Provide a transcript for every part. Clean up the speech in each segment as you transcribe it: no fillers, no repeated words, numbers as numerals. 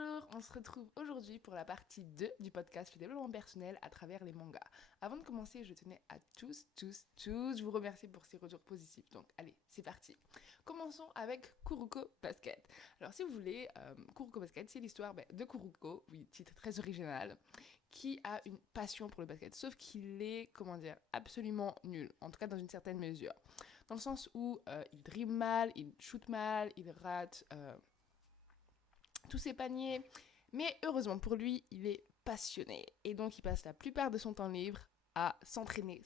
Bonjour, on se retrouve aujourd'hui pour la partie 2 du podcast Le développement personnel à travers les mangas. Avant de commencer, je tenais à tous vous remercier pour ces retours positifs. Donc allez, c'est parti. Commençons avec Kuroko Basket. Alors si vous voulez, Kuroko Basket, c'est l'histoire de Kuroko, oui, titre très original, qui a une passion pour le basket, sauf qu'il est, absolument nul, en tout cas dans une certaine mesure. Dans le sens où il dribble mal, il shoot mal, il rate tous ses paniers. Mais heureusement pour lui, il est passionné. Et donc il passe la plupart de son temps libre à s'entraîner.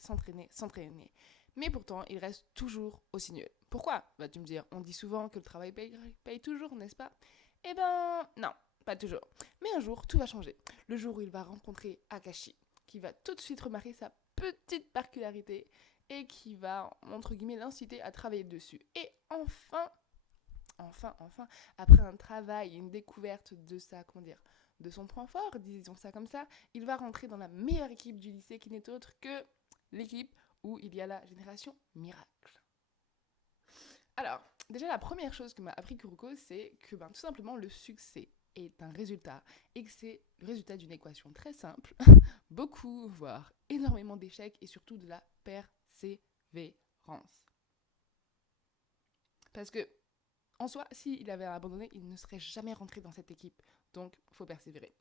Mais pourtant, il reste toujours aussi nul. Pourquoi ? Vas-tu me dire, on dit souvent que le travail paye toujours, n'est-ce pas ? Eh ben, non, pas toujours. Mais un jour, tout va changer. Le jour où il va rencontrer Akashi, qui va tout de suite remarquer sa petite particularité et qui va, entre guillemets, l'inciter à travailler dessus. Et enfin, après un travail et une découverte de de son point fort, disons ça comme ça, il va rentrer dans la meilleure équipe du lycée qui n'est autre que l'équipe où il y a la génération miracle. Alors, déjà la première chose que m'a appris Kuroko, c'est que tout simplement le succès est un résultat et que c'est le résultat d'une équation très simple, beaucoup, voire énormément d'échecs et surtout de la persévérance. Parce que en soi, s'il avait abandonné, il ne serait jamais rentré dans cette équipe. Donc, il faut persévérer.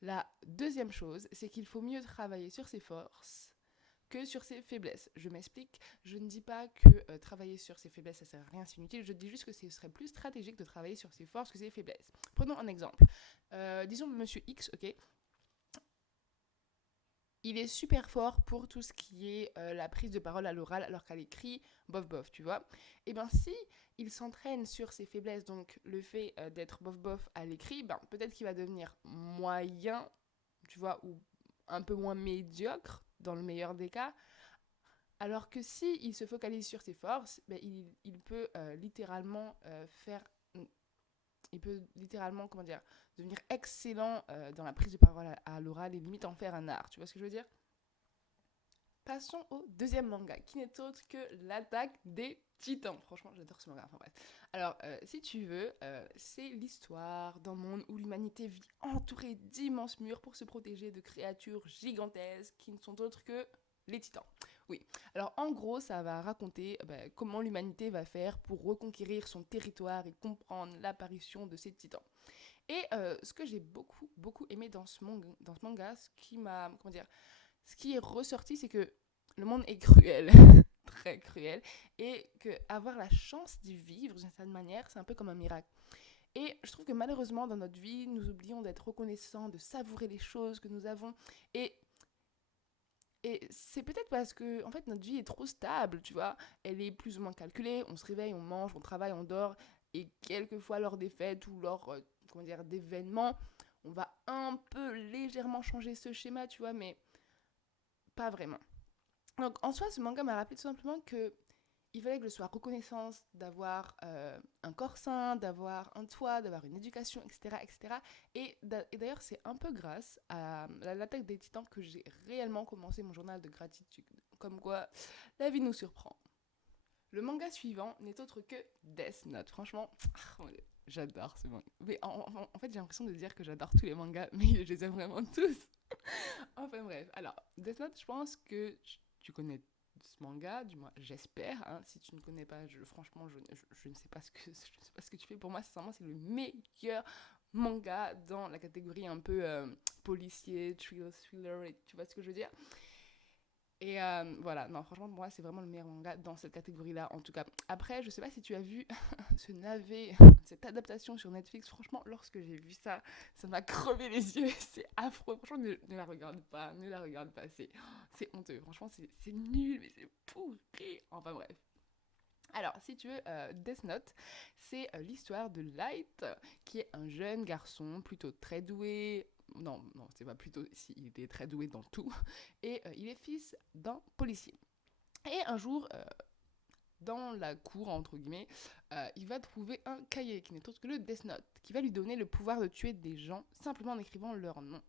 La deuxième chose, c'est qu'il faut mieux travailler sur ses forces que sur ses faiblesses. Je m'explique, je ne dis pas que travailler sur ses faiblesses, ça sert à rien, c'est inutile, je dis juste que ce serait plus stratégique de travailler sur ses forces que ses faiblesses. Prenons un exemple. Disons Monsieur X, ok, il est super fort pour tout ce qui est la prise de parole à l'oral, alors qu'à l'écrit, bof, tu vois. Et bien, si il s'entraîne sur ses faiblesses, donc le fait d'être bof à l'écrit, peut-être qu'il va devenir moyen, tu vois, ou un peu moins médiocre, dans le meilleur des cas. Alors que si il se focalise sur ses forces, il peut littéralement faire il peut littéralement, devenir excellent dans la prise de parole à l'oral et limite en faire un art. Tu vois ce que je veux dire ? Passons au deuxième manga, qui n'est autre que l'attaque des titans. Franchement, j'adore ce manga. Enfin bref. Alors, si tu veux, c'est l'histoire d'un monde où l'humanité vit entourée d'immenses murs pour se protéger de créatures gigantesques qui ne sont autres que les titans. Oui. Alors, en gros, ça va raconter comment l'humanité va faire pour reconquérir son territoire et comprendre l'apparition de ces titans. Et ce que j'ai beaucoup aimé dans ce manga, ce qui est ressorti, c'est que le monde est cruel, très cruel, et que avoir la chance d'y vivre d'une certaine manière, c'est un peu comme un miracle. Et je trouve que malheureusement, dans notre vie, nous oublions d'être reconnaissants, de savourer les choses que nous avons. Et c'est peut-être parce que, en fait, notre vie est trop stable, tu vois. Elle est plus ou moins calculée, on se réveille, on mange, on travaille, on dort. Et quelquefois, lors des fêtes ou lors, d'événements, on va un peu légèrement changer ce schéma, tu vois, mais pas vraiment. Donc en soi, ce manga m'a rappelé tout simplement que il fallait que je sois reconnaissante d'avoir un corps sain, d'avoir un toit, d'avoir une éducation, etc. etc. Et d'ailleurs, c'est un peu grâce à l'attaque des titans que j'ai réellement commencé mon journal de gratitude. Comme quoi, la vie nous surprend. Le manga suivant n'est autre que Death Note. Franchement, j'adore ce manga. Mais en fait, j'ai l'impression de dire que j'adore tous les mangas, mais je les aime vraiment tous. Enfin bref, alors, Death Note, je pense que tu connais ce manga, du moins j'espère. Hein. Si tu ne connais pas, franchement, je ne sais pas je ne sais pas ce que tu fais. Pour moi, sincèrement, c'est le meilleur manga dans la catégorie un peu policier, thriller, et tu vois ce que je veux dire. Et voilà, non, franchement, pour moi, c'est vraiment le meilleur manga dans cette catégorie-là, en tout cas. Après, je sais pas si tu as vu ce navet, cette adaptation sur Netflix. Franchement, lorsque j'ai vu ça, ça m'a crevé les yeux. C'est affreux. Franchement, ne la regarde pas, ne la regarde pas. C'est honteux. Franchement, c'est nul, mais c'est pourri. Enfin, bref. Alors, si tu veux, Death Note, c'est l'histoire de Light, qui est un jeune garçon plutôt très doué. Non, c'est pas plutôt si, il est très doué dans tout. Et il est fils d'un policier. Et un jour, dans la cour, entre guillemets, il va trouver un cahier qui n'est autre que le Death Note, qui va lui donner le pouvoir de tuer des gens simplement en écrivant leur nom.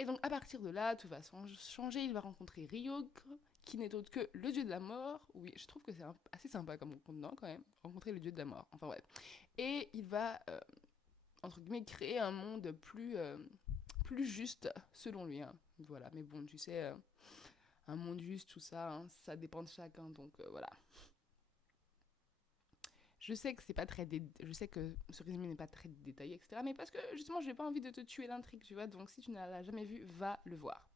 Et donc, à partir de là, tout va changer. Il va rencontrer Ryuk, qui n'est autre que le dieu de la mort. Oui, je trouve que c'est assez sympa comme contenant quand même, rencontrer le dieu de la mort. Enfin ouais. Et il va, entre guillemets, créer un monde plus juste selon lui. Hein. Voilà, mais bon, tu sais, un monde juste, tout ça, hein, ça dépend de chacun, donc voilà. Je sais que c'est pas très je sais que ce résumé n'est pas très détaillé, etc. Mais parce que justement, j'ai pas envie de te tuer l'intrigue, tu vois. Donc si tu ne l'as jamais vu, va le voir.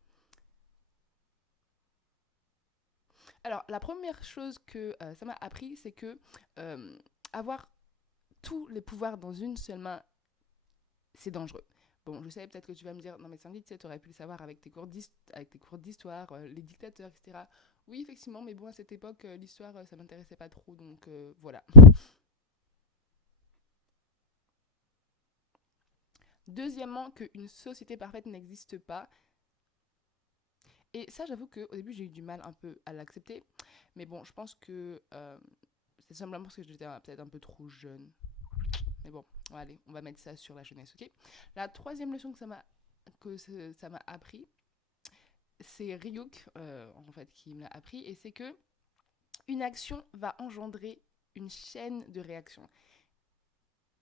Alors, la première chose que ça m'a appris, c'est que avoir tous les pouvoirs dans une seule main, c'est dangereux. Bon, je sais peut-être que tu vas me dire, non mais Sandy, tu sais, t'aurais pu le savoir avec tes cours d'histoire, les dictateurs, etc. Oui, effectivement, mais bon, à cette époque, l'histoire, ça m'intéressait pas trop, donc voilà. Deuxièmement, qu'une société parfaite n'existe pas. Et ça, j'avoue qu'au début, j'ai eu du mal un peu à l'accepter. Mais bon, je pense que c'est simplement parce que j'étais peut-être un peu trop jeune. Mais bon, allez, on va mettre ça sur la jeunesse, ok. La troisième leçon que ça m'a appris, c'est Ryuk, en fait, qui me l'a appris. Et c'est que une action va engendrer une chaîne de réactions.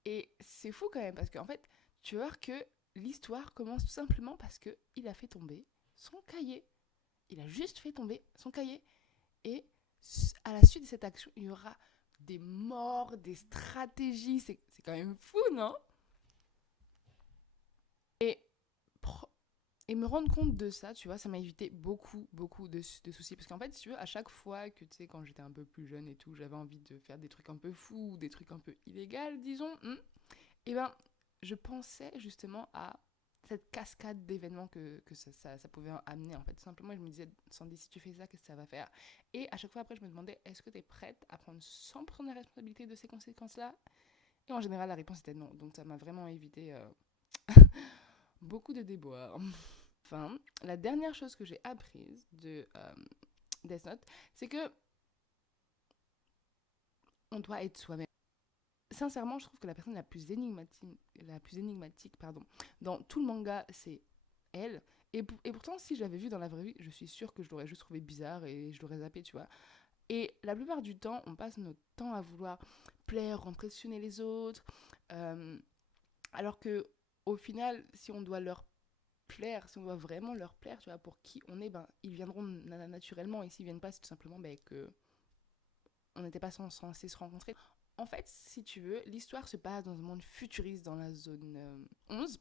Et c'est fou quand même, parce qu'en fait, tu vas voir que l'histoire commence tout simplement parce qu'il a fait tomber son cahier. Il a juste fait tomber son cahier. Et à la suite de cette action, il y aura des morts, des stratégies. C'est quand même fou, non? Et, et me rendre compte de ça, tu vois, ça m'a évité beaucoup de soucis. Parce qu'en fait, si tu veux, à chaque fois que, tu sais, quand j'étais un peu plus jeune et tout, j'avais envie de faire des trucs un peu fous, des trucs un peu illégaux, disons, et ben, je pensais justement à cette cascade d'événements que ça pouvait amener, en fait. Tout simplement, je me disais, Sandy, si tu fais ça, qu'est-ce que ça va faire? Et à chaque fois, après, je me demandais, est-ce que tu es prête à prendre 100% de la responsabilité de ces conséquences-là? Et en général, la réponse était non. Donc, ça m'a vraiment évité beaucoup de déboires. Enfin, la dernière chose que j'ai apprise de Death Note, c'est que on doit être soi-même. Sincèrement, je trouve que la personne la plus énigmatique dans tout le manga, c'est elle. Et pourtant, si je l'avais vue dans la vraie vie, je suis sûre que je l'aurais juste trouvé bizarre et je l'aurais zappé, tu vois. Et la plupart du temps, on passe notre temps à vouloir plaire, impressionner les autres. euh, alors que, au final, si on doit leur plaire, si on doit vraiment leur plaire, tu vois, pour qui on est, ben, ils viendront naturellement. Et s'ils viennent pas, c'est tout simplement ben, que on n'était pas censé se rencontrer. En fait, si tu veux, l'histoire se passe dans un monde futuriste dans la zone 11.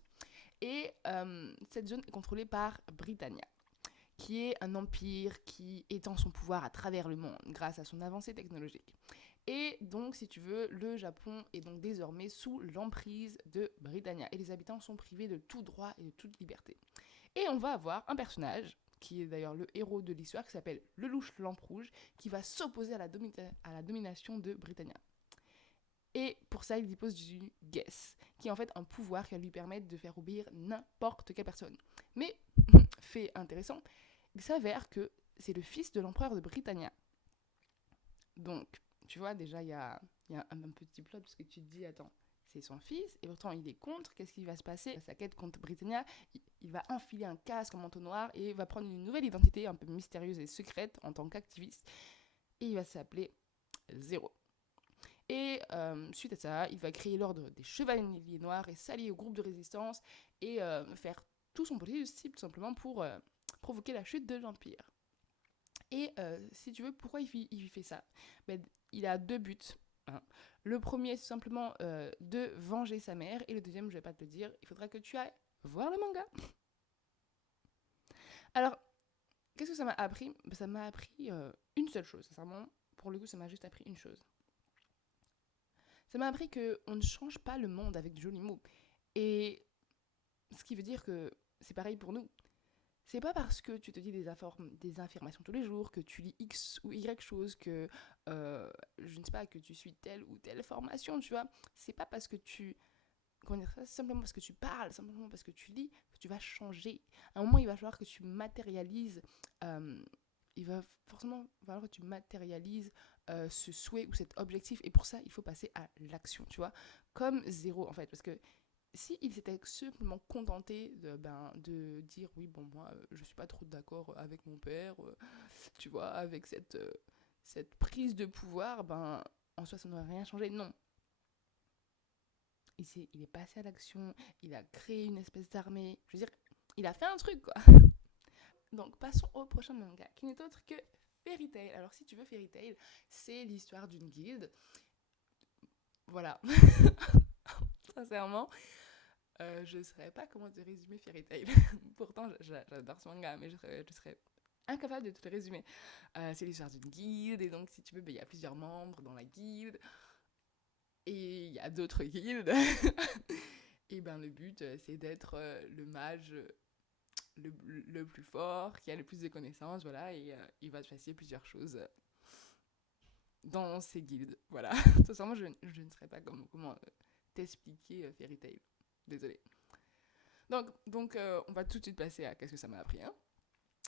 Et cette zone est contrôlée par Britannia, qui est un empire qui étend son pouvoir à travers le monde grâce à son avancée technologique. Et donc, si tu veux, le Japon est donc désormais sous l'emprise de Britannia. Et les habitants sont privés de tout droit et de toute liberté. Et on va avoir un personnage, qui est d'ailleurs le héros de l'histoire, qui s'appelle Lelouch Lampe Rouge, qui va s'opposer à la domination de Britannia. Et pour ça, il dispose du Guess, qui est en fait un pouvoir qui va lui permettre de faire obéir n'importe quelle personne. Mais, fait intéressant, il s'avère que c'est le fils de l'empereur de Britannia. Donc, tu vois, déjà, il y a un petit plot, parce que tu te dis, attends, c'est son fils, et pourtant il est contre, qu'est-ce qui va se passer? Sa quête contre Britannia, il va enfiler un casque, un manteau noir, et va prendre une nouvelle identité un peu mystérieuse et secrète en tant qu'activiste, et il va s'appeler Zéro. Et suite à ça, il va créer l'ordre des Chevaliers Noirs et s'allier au groupe de résistance et faire tout son possible tout simplement pour provoquer la chute de l'Empire. Et si tu veux, pourquoi il fait ça? Ben, il a deux buts. Hein. Le premier, c'est simplement de venger sa mère. Et le deuxième, je vais pas te le dire, il faudra que tu ailles voir le manga. Alors, qu'est-ce que ça m'a appris? Ben, ça m'a appris une seule chose. Sincèrement, pour le coup, ça m'a juste appris une chose. Ça m'a appris qu'on ne change pas le monde avec de jolis mots. Et ce qui veut dire que c'est pareil pour nous. C'est pas parce que tu te dis des affirmations tous les jours, que tu lis X ou Y chose, que je ne sais pas, que tu suis telle ou telle formation, tu vois. C'est pas parce que tu. Comment dire ça? C'est simplement parce que tu parles, simplement parce que tu lis, que tu vas changer. À un moment, il va falloir que tu matérialises. Il va forcément falloir que tu matérialises ce souhait ou cet objectif. Et pour ça, il faut passer à l'action, tu vois. Comme Zéro, en fait. Parce que si il s'était simplement contenté de dire oui, bon, moi, je suis pas trop d'accord avec mon père, tu vois, avec cette prise de pouvoir, en soi, ça n'aurait rien changé. Non. Il est passé à l'action, il a créé une espèce d'armée. Je veux dire, il a fait un truc, quoi. Donc, passons au prochain manga, qui n'est autre que Fairy Tail. Alors, si tu veux, Fairy Tail, c'est l'histoire d'une guilde. Voilà. Sincèrement, je ne saurais pas comment te résumer Fairy Tail. Pourtant, j'adore ce manga, mais je serais incapable de te le résumer. C'est l'histoire d'une guilde, et donc, si tu veux, il y a plusieurs membres dans la guilde, et il y a d'autres guildes. Et le but, c'est d'être le mage le plus fort, qui a le plus de connaissances, voilà, et il va te passer plusieurs choses dans ces guildes, voilà. Sincèrement, je ne saurais pas comment t'expliquer Fairy Tail. Désolée. Donc, on va tout de suite passer à qu'est-ce que ça m'a appris. Hein.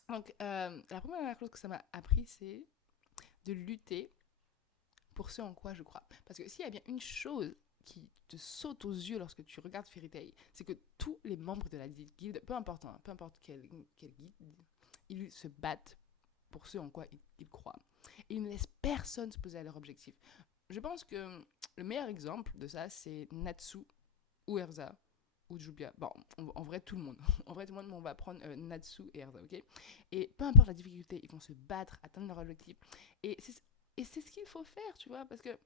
Donc, la première chose que ça m'a appris, c'est de lutter pour ce en quoi je crois. Parce que s'il y a bien une chose qui te saute aux yeux lorsque tu regardes Fairy Tail, c'est que tous les membres de la guilde, peu importe quelle guilde, ils se battent pour ce en quoi ils croient. Et ils ne laissent personne se poser à leur objectif. Je pense que le meilleur exemple de ça, c'est Natsu ou Erza ou Jubia. Bon, en vrai, tout le monde. En vrai, tout le monde, mais on va prendre Natsu et Erza, ok. Et peu importe la difficulté, ils vont se battre, atteindre leur objectif. Et c'est ce qu'il faut faire, tu vois, parce que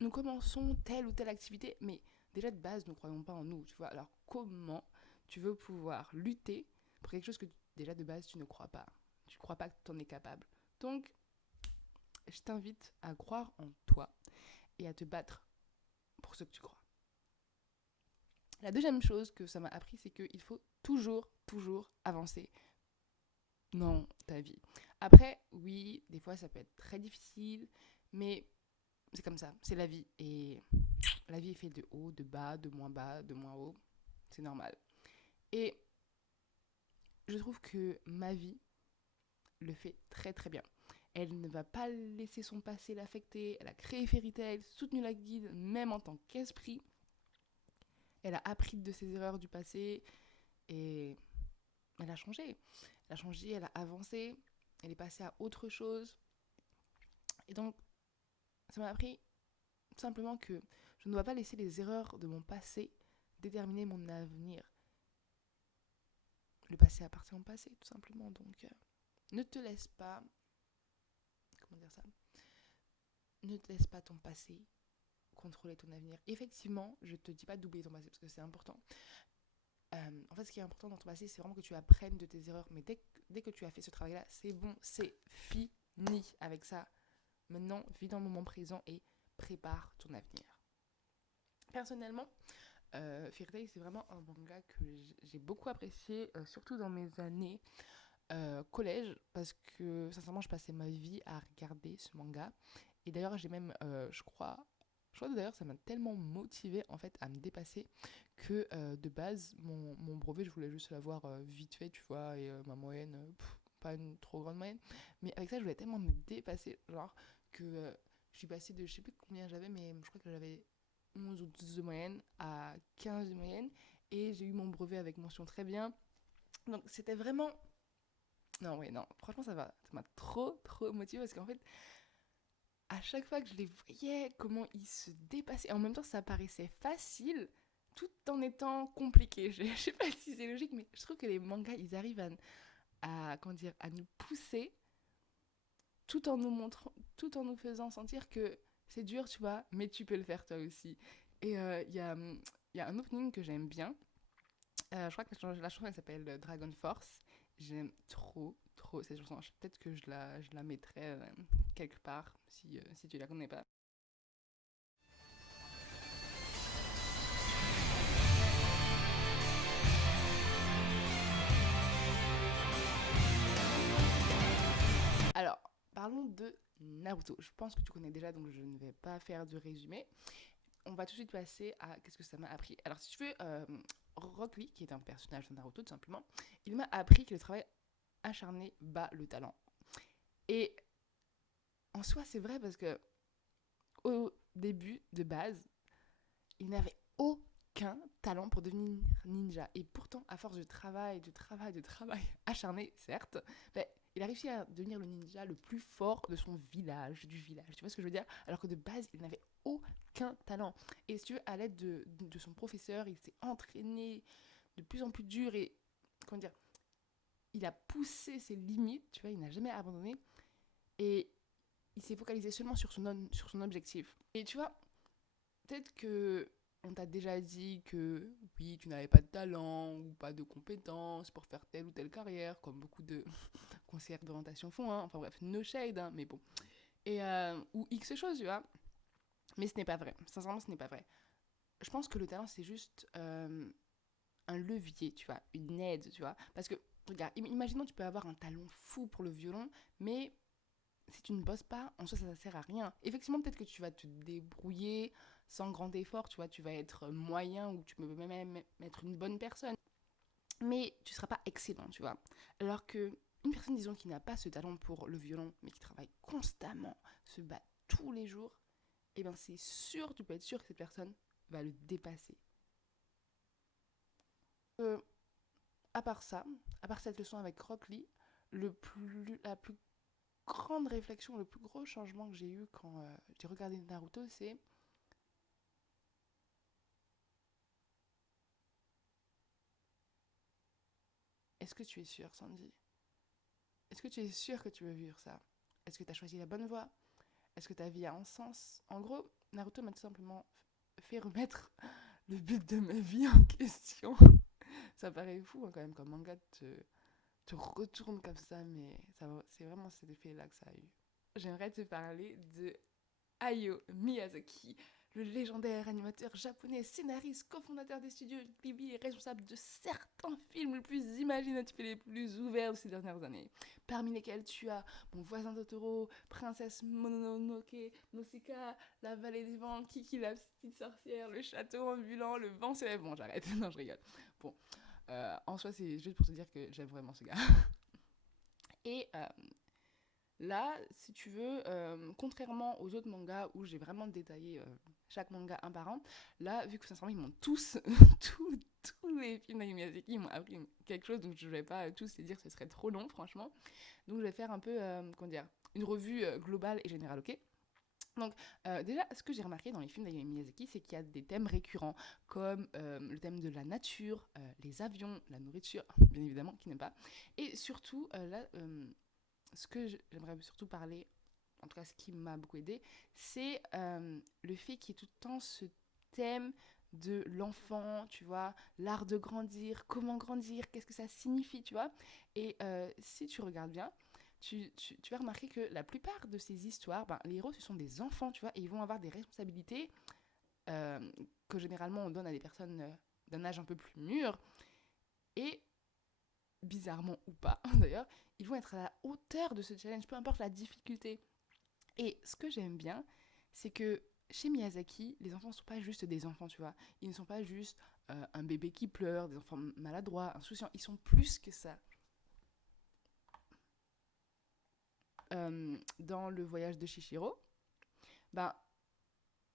nous commençons telle ou telle activité, mais déjà de base, nous ne croyons pas en nous, tu vois. Alors comment tu veux pouvoir lutter pour quelque chose que déjà de base tu ne crois pas. Tu ne crois pas que tu en es capable. Donc, je t'invite à croire en toi et à te battre pour ce que tu crois. La deuxième chose que ça m'a appris, c'est qu'il faut toujours avancer dans ta vie. Après, oui, des fois ça peut être très difficile, mais c'est comme ça, c'est la vie. Et la vie est faite de haut, de bas, de moins haut. C'est normal. Et je trouve que ma vie le fait très bien. Elle ne va pas laisser son passé l'affecter. Elle a créé Fairy Tail, soutenu la guide, même en tant qu'esprit. Elle a appris de ses erreurs du passé et elle a changé. Elle a changé, elle a avancé, elle est passée à autre chose. Et donc, ça m'a appris simplement que je ne dois pas laisser les erreurs de mon passé déterminer mon avenir. Le passé appartient au passé, tout simplement. Donc, ne te laisse pas... Comment dire ça? Ne te laisse pas ton passé contrôler ton avenir. Effectivement, je te dis pas d'oublier ton passé parce que c'est important. En fait, ce qui est important dans ton passé, c'est vraiment que tu apprennes de tes erreurs. Mais dès que tu as fait ce travail-là, c'est bon, c'est fini avec ça. Maintenant, vis dans le moment présent et prépare ton avenir. Personnellement, Fairy Tail, c'est vraiment un manga que j'ai beaucoup apprécié, surtout dans mes années collège, parce que sincèrement, je passais ma vie à regarder ce manga. Et d'ailleurs, j'ai même, je crois que d'ailleurs, ça m'a tellement motivée en fait à me dépasser que de base, mon brevet, je voulais juste l'avoir vite fait, tu vois, et ma moyenne, pas une trop grande moyenne. Mais avec ça, je voulais tellement me dépasser, genre, que je suis passée de, je sais plus combien j'avais, mais je crois que j'avais 11 ou 12 de moyenne à 15 de moyenne. Et j'ai eu mon brevet avec mention très bien. Donc c'était vraiment... Non, ouais, non, franchement, ça m'a trop motivée parce qu'en fait, à chaque fois que je les voyais, comment ils se dépassaient, et en même temps, ça paraissait facile, tout en étant compliqué. Je sais pas si c'est logique, mais je trouve que les mangas, ils arrivent comment dire, à nous pousser tout en nous montrant, tout en nous faisant sentir que c'est dur, tu vois, mais tu peux le faire toi aussi. Et y a un opening que j'aime bien. Je crois que la chanson elle s'appelle Dragon Force. J'aime trop cette chanson. Peut-être que je la mettrai quelque part si tu la connais pas. Alors, parlons de Naruto. Je pense que tu connais déjà, donc je ne vais pas faire de résumé. On va tout de suite passer à qu'est-ce que ça m'a appris. Alors, si tu veux, Rock Lee, qui est un personnage de Naruto, tout simplement, il m'a appris que le travail acharné bat le talent. Et en soi, c'est vrai parce que début, de base, il n'avait aucun talent pour devenir ninja. Et pourtant, à force de travail, acharné, certes, ben, il a réussi à devenir le ninja le plus fort de son village, du village. Tu vois ce que je veux dire? Alors que de base, il n'avait aucun talent. Et si tu veux, à l'aide de son professeur, il s'est entraîné de plus en plus dur et, comment dire, il a poussé ses limites, tu vois, il n'a jamais abandonné. Et il s'est focalisé seulement sur son objectif. Et tu vois, peut-être que on t'a déjà dit que oui, tu n'avais pas de talent ou pas de compétences pour faire telle ou telle carrière, comme beaucoup de conseillères d'orientation font, hein. Enfin bref, no shade, hein, mais bon. Et, ou X choses, tu vois. Mais ce n'est pas vrai. Sincèrement, ce n'est pas vrai. Je pense que le talent, c'est juste un levier, tu vois, une aide, tu vois. Parce que, regarde, imaginons tu peux avoir un talent fou pour le violon, mais si tu ne bosses pas, en soi, ça ne sert à rien. Effectivement, peut-être que tu vas te débrouiller sans grand effort, tu vois, tu vas être moyen ou tu peux même être une bonne personne. Mais tu ne seras pas excellent, tu vois. Alors que une personne, disons, qui n'a pas ce talent pour le violon, mais qui travaille constamment, se bat tous les jours, eh bien, c'est sûr, tu peux être sûr que cette personne va le dépasser. Euh, à part ça, à part cette leçon avec Rock Lee, la plus grande réflexion, le plus gros changement que j'ai eu quand j'ai regardé Naruto, c'est est-ce que tu es sûr, Sandy? Est-ce que tu es sûr que tu veux vivre ça? Est-ce que tu as choisi la bonne voie? Est-ce que ta vie a un sens? En gros, Naruto m'a tout simplement fait remettre le but de ma vie en question. Ça paraît fou hein, quand même, comme manga te retourne comme ça, mais c'est vraiment cet effet-là que ça a eu. J'aimerais te parler de Hayao Miyazaki, le légendaire animateur japonais, scénariste, cofondateur des studios Ghibli et responsable de certains films les plus imaginatifs et les plus ouverts de ces dernières années. Parmi lesquels tu as Mon voisin Totoro, Princesse Mononoke, Nausicaa, La vallée des vents, Kiki la petite sorcière, Le château ambulant, Le vent se lève. Bon, j'arrête, non, je rigole. Bon, en soi, c'est juste pour te dire que j'aime vraiment ce gars. Et là, si tu veux, contrairement aux autres mangas où j'ai vraiment détaillé chaque manga un par un, là, vu que sincèrement, ils m'ont tous, tous les films d'Ayao Miyazaki, ils m'ont appris quelque chose, donc je ne vais pas tous les dire, ce serait trop long, franchement. Donc je vais faire un peu, comment dire, une revue globale et générale, ok? Donc, déjà, ce que j'ai remarqué dans les films d'Ayao Miyazaki, c'est qu'il y a des thèmes récurrents, comme le thème de la nature, les avions, la nourriture, bien évidemment, qui n'aime pas. Et surtout, là, ce que j'aimerais surtout parler, en tout cas ce qui m'a beaucoup aidé, c'est le fait qu'il y ait tout le temps ce thème de l'enfant, tu vois, l'art de grandir, qu'est-ce que ça signifie, tu vois. Et si tu regardes bien, tu vas remarquer que la plupart de ces histoires, ben, les héros, ce sont des enfants, tu vois, et ils vont avoir des responsabilités euh, que généralement on donne à des personnes d'un âge un peu plus mûr. Et bizarrement ou pas d'ailleurs, ils vont être à la hauteur de ce challenge, peu importe la difficulté. Et ce que j'aime bien, c'est que chez Miyazaki, les enfants ne sont pas juste des enfants, tu vois. Ils ne sont pas juste un bébé qui pleure, des enfants maladroits, insouciants. Ils sont plus que ça. Dans le voyage de Shishiro, ben,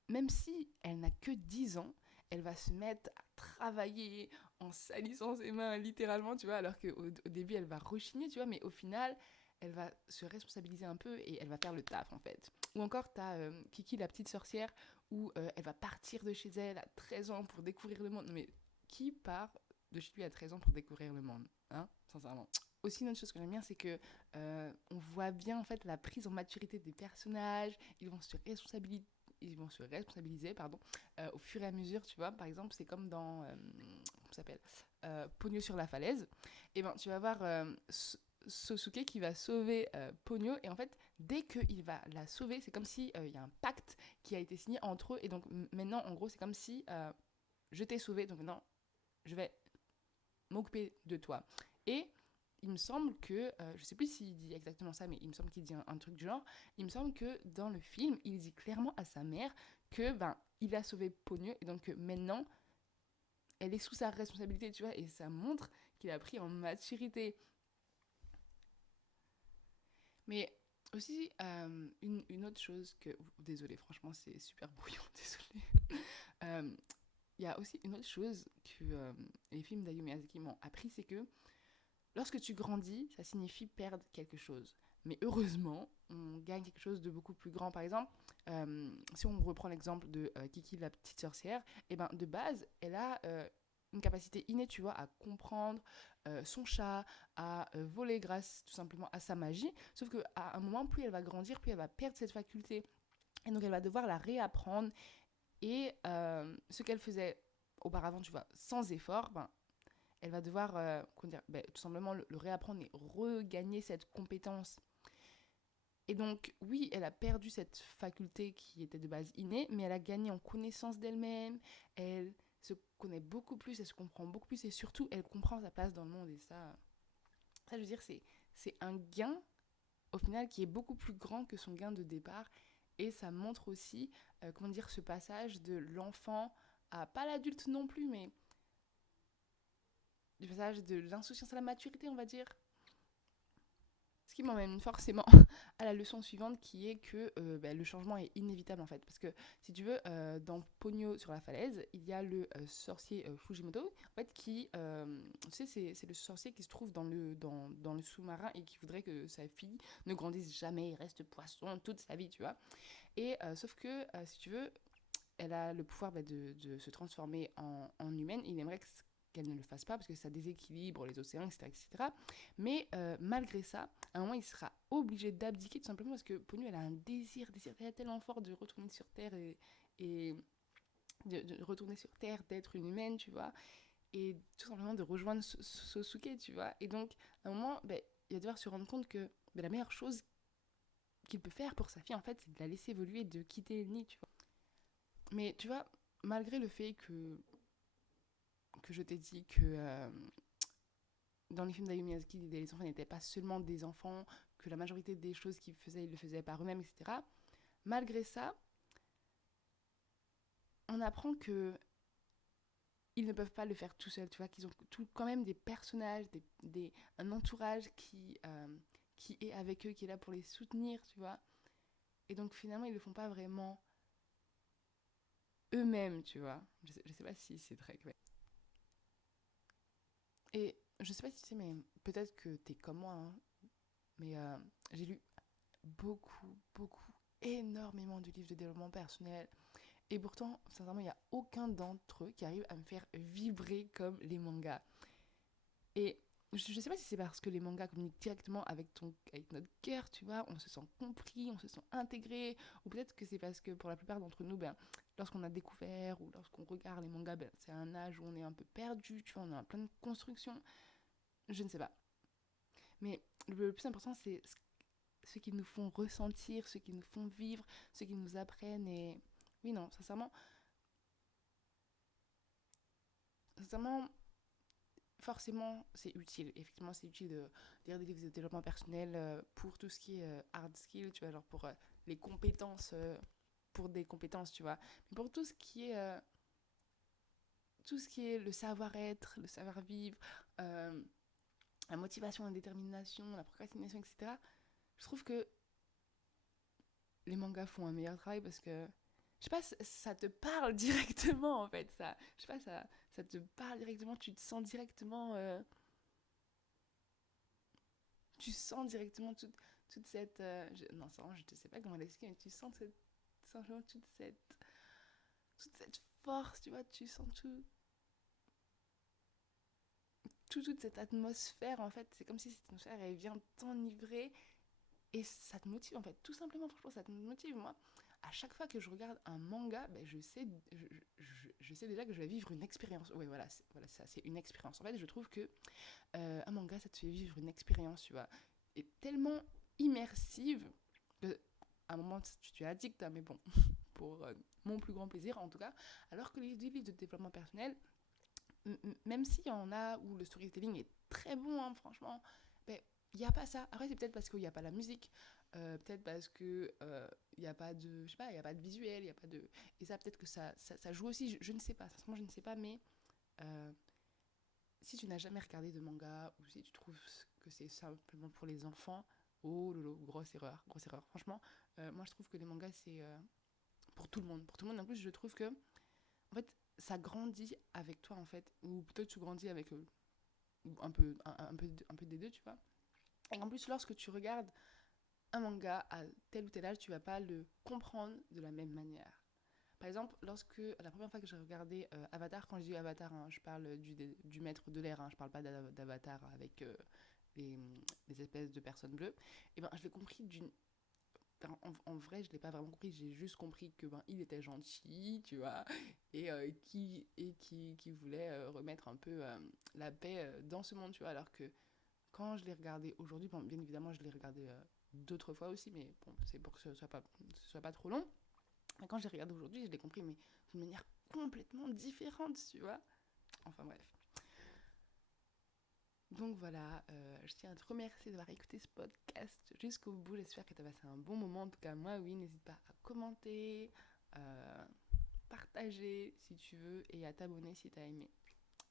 même si elle n'a que 10 ans, elle va se mettre à travailler en salissant ses mains littéralement, tu vois, alors qu'au début elle va rechigner, tu vois, mais au final elle va se responsabiliser un peu et elle va faire le taf en fait. Ou encore t'as Kiki la petite sorcière où elle va partir de chez elle à 13 ans pour découvrir le monde. Non mais qui part de chez lui à 13 ans pour découvrir le monde, hein, sincèrement. Aussi une autre chose que j'aime bien, c'est que on voit bien en fait la prise en maturité des personnages, ils vont se responsabiliser au fur et à mesure, tu vois. Par exemple, c'est comme dans comment ça s'appelle Pogno sur la falaise. Et ben tu vas voir Sosuke qui va sauver Pogno et en fait dès qu'il va la sauver, c'est comme si il y a un pacte qui a été signé entre eux et donc maintenant en gros c'est comme si je t'ai sauvé donc maintenant je vais m'occuper de toi. Et il me semble que, je sais plus s'il dit exactement ça, mais il me semble qu'il dit un truc du genre, il me semble que dans le film, il dit clairement à sa mère que, ben, il a sauvé Pogno, et donc maintenant, elle est sous sa responsabilité, tu vois, et ça montre qu'il a pris en maturité. Mais Aussi, une autre chose que... Désolée, franchement, c'est super brouillon, désolée. Euh, Il y a aussi une autre chose que les films d'Hayao Miyazaki m'ont appris, c'est que lorsque tu grandis, ça signifie perdre quelque chose. Mais heureusement, on gagne quelque chose de beaucoup plus grand. Par exemple, si on reprend l'exemple de Kiki la petite sorcière, et ben de base, elle a une capacité innée, tu vois, à comprendre son chat, à voler grâce tout simplement à sa magie. Sauf qu'à un moment, plus elle va grandir, plus elle va perdre cette faculté. Et donc elle va devoir la réapprendre. Et ce qu'elle faisait auparavant, tu vois, sans effort, ben, elle va devoir comment dire, ben, tout simplement le réapprendre et regagner cette compétence. Et donc, oui, elle a perdu cette faculté qui était de base innée, mais elle a gagné en connaissance d'elle-même, elle se connaît beaucoup plus, elle se comprend beaucoup plus, et surtout, elle comprend sa place dans le monde. Et ça je veux dire, c'est un gain, au final, qui est beaucoup plus grand que son gain de départ. Et ça montre aussi, comment dire, ce passage de l'enfant à, pas l'adulte non plus, mais du passage de l'insouciance à la maturité, on va dire. Ce qui m'emmène forcément à la leçon suivante qui est que bah, le changement est inévitable en fait. Parce que si tu veux, dans Pogno sur la falaise, il y a le sorcier Fujimoto en fait, qui, tu sais, c'est le sorcier qui se trouve dans le sous-marin et qui voudrait que sa fille ne grandisse jamais et reste poisson toute sa vie, tu vois. Et sauf que, si tu veux, elle a le pouvoir bah, de se transformer en humaine. Il aimerait qu'elle ne le fasse pas parce que ça déséquilibre les océans, etc. etc. Mais malgré ça, à un moment, il sera obligé d'abdiquer tout simplement parce que Ponu, elle a un désir tellement fort de retourner sur Terre et de retourner sur Terre, d'être une humaine, tu vois, et tout simplement de rejoindre Sosuke, tu vois. Et donc, à un moment, ben, il va devoir se rendre compte que ben, la meilleure chose qu'il peut faire pour sa fille, en fait, c'est de la laisser évoluer et de quitter le nid, tu vois. Mais tu vois, malgré le fait que je t'ai dit que dans les films d'Ayumi Miyazaki, les enfants n'étaient pas seulement des enfants, que la majorité des choses qu'ils faisaient, ils le faisaient par eux-mêmes, etc. Malgré ça, on apprend que ils ne peuvent pas le faire tout seuls, tu vois, qu'ils ont tout, quand même des personnages, un entourage qui est avec eux, qui est là pour les soutenir, tu vois. Et donc finalement, ils le font pas vraiment eux-mêmes, tu vois. Je sais pas si c'est très clair. Et je sais pas si tu sais, mais peut-être que t'es comme moi, hein, mais j'ai lu beaucoup, énormément de livres de développement personnel. Et pourtant, sincèrement, il n'y a aucun d'entre eux qui arrive à me faire vibrer comme les mangas. Et je ne sais pas si c'est parce que les mangas communiquent directement avec notre cœur, tu vois, on se sent compris, on se sent intégré, ou peut-être que c'est parce que pour la plupart d'entre nous, ben, lorsqu'on a découvert ou lorsqu'on regarde les mangas, ben, c'est un âge où on est un peu perdu, tu vois, on est en pleine construction, je ne sais pas. Mais le plus important, c'est ceux qui nous font ressentir, ceux qui nous font vivre, ceux qui nous apprennent. Et oui, non, sincèrement, forcément, c'est utile. Effectivement, c'est utile de lire des livres de développement personnel pour tout ce qui est hard skill, tu vois, genre pour les compétences, pour des compétences, tu vois. Mais pour tout ce qui est le savoir-être, le savoir-vivre, euh, la motivation, la détermination, la procrastination, etc., je trouve que les mangas font un meilleur travail parce que je sais pas, ça te parle directement en fait, ça. Je sais pas, ça te parle directement, tu te sens directement, tu sens directement toute cette, non, ça, je ne sais pas comment l'expliquer, mais tu sens simplement toute cette force, tu vois, tu sens toute cette atmosphère en fait. C'est comme si cette atmosphère elle vient t'enivrer et ça te motive en fait, tout simplement. Franchement, ça te motive. Moi, à chaque fois que je regarde un manga, ben, je sais déjà que je vais vivre une expérience. Ouais, voilà ça, c'est une expérience. En fait, je trouve que un manga, ça te fait vivre une expérience, tu vois, et tellement immersive que à un moment tu es addict, hein, mais bon, pour mon plus grand plaisir en tout cas. Alors que les livres de développement personnel, même s'il y en a où le storytelling est très bon, hein, franchement, ben, il n'y a pas ça. Après, c'est peut-être parce qu'il n'y a pas la musique, peut-être parce que il n'y a pas de, je sais pas, il y a pas de visuel, il y a pas de, et ça peut-être que ça joue aussi. Je ne sais pas, sincèrement, je ne sais pas, mais euh, si tu n'as jamais regardé de manga ou si tu trouves que c'est simplement pour les enfants, Oh lolo, grosse erreur, grosse erreur. Franchement, moi je trouve que les mangas c'est pour tout le monde. Pour tout le monde, en plus je trouve que en fait ça grandit avec toi en fait. Ou peut-être tu grandis avec un peu des deux, tu vois. Et en plus, lorsque tu regardes un manga à tel ou tel âge, tu vas pas le comprendre de la même manière. Par exemple, lorsque la première fois que j'ai regardé Avatar, quand je dis Avatar, hein, je parle du maître de l'air, hein, je parle pas d'Avatar avec les, les espèces de personnes bleues, et ben je l'ai compris d'une. En vrai, je l'ai pas vraiment compris, j'ai juste compris que ben il était gentil, tu vois, qui voulait remettre un peu la paix dans ce monde, tu vois, alors que quand je l'ai regardé aujourd'hui, bon, bien évidemment, je l'ai regardé d'autres fois aussi, mais bon, c'est pour que ce soit pas trop long. Mais quand j'ai regardé aujourd'hui, je l'ai compris, mais d'une manière complètement différente, tu vois. Enfin bref. Donc voilà, je tiens à te remercier d'avoir écouté ce podcast jusqu'au bout. J'espère que tu as passé un bon moment. En tout cas, moi, oui, n'hésite pas à commenter, euh, partager si tu veux et à t'abonner si tu as aimé.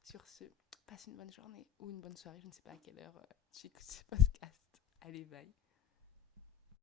Sur ce, passe une bonne journée ou une bonne soirée. Je ne sais pas à quelle heure tu écoutes ce podcast. Allez, bye.